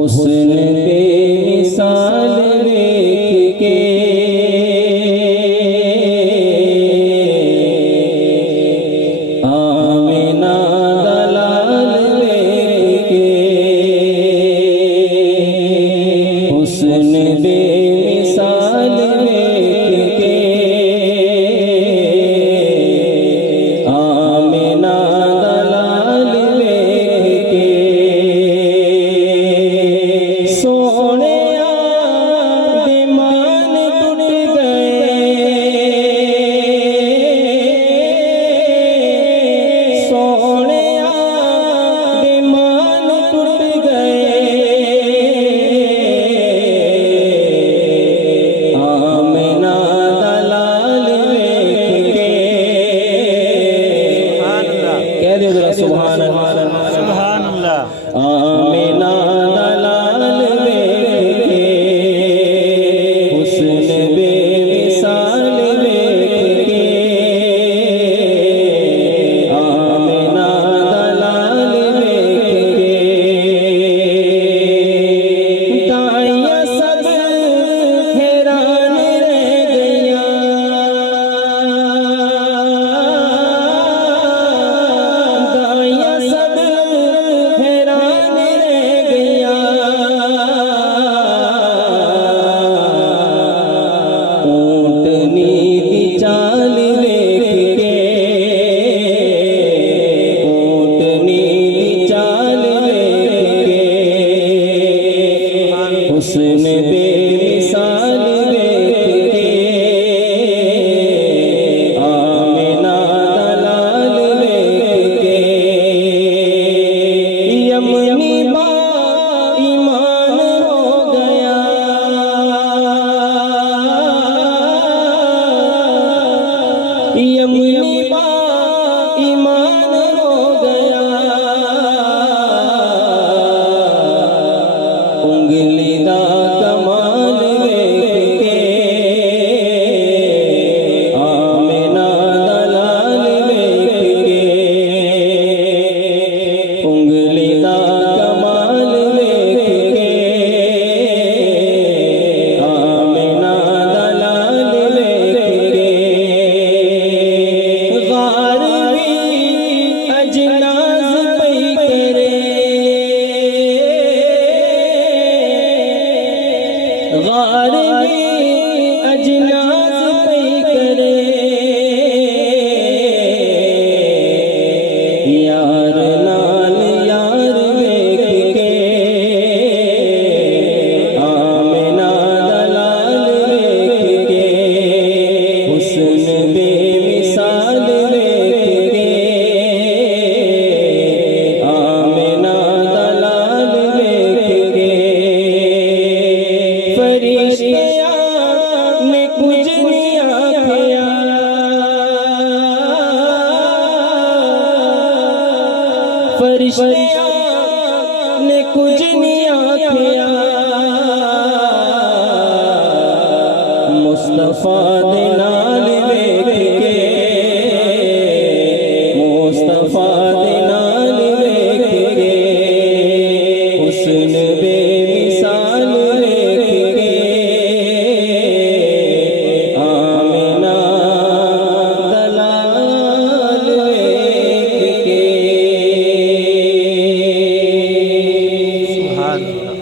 हुस्न बेमिसाल देख के आमिना दलाल देख के हुस्न बेमिसाल देख के आमिना दलाल देख के सोने दिमान टूट गए सोने दिमान टूट गए आमिना दलाल देख के कह दो जरा सुभान अल्लाह सुभान अल्लाह। आमिना दलाल देख के हुस्न बेमिसाल देख के आमिना दलाल देख के दाइयाँ सब हैरान रह गईयाँ दाइयाँ सब हैरान रह गईयाँ ऊँटनी की चाल देख के ऊँटनी की चाल देख के हुस्न बेमिसाल देख के आमिना दलाल देख के यमनी बा ईमान हो गया यमनी बा ईमान हो गया उंगली दा कमाल देख के आमिना दलाल देख के उंगली दा कमाल देख के आमिना दलाल देख के गार भी अजनाज पई करे गार भी अजनाज पई करे यार नाल यार देख के आमिना दलाल देख के हुस्न बेमिसाल देख के आमिना दलाल देख के फरिश्तियाँ ने कुछ नहीं आखिया फरिश्तियाँ ने कुछ नहीं आखिया मुस्तफा दे नाल देख के मुस्तफा दे नाल देख के हुस्न बेमिसाल देख के आमिना दलाल देख के सुभान अल्लाह।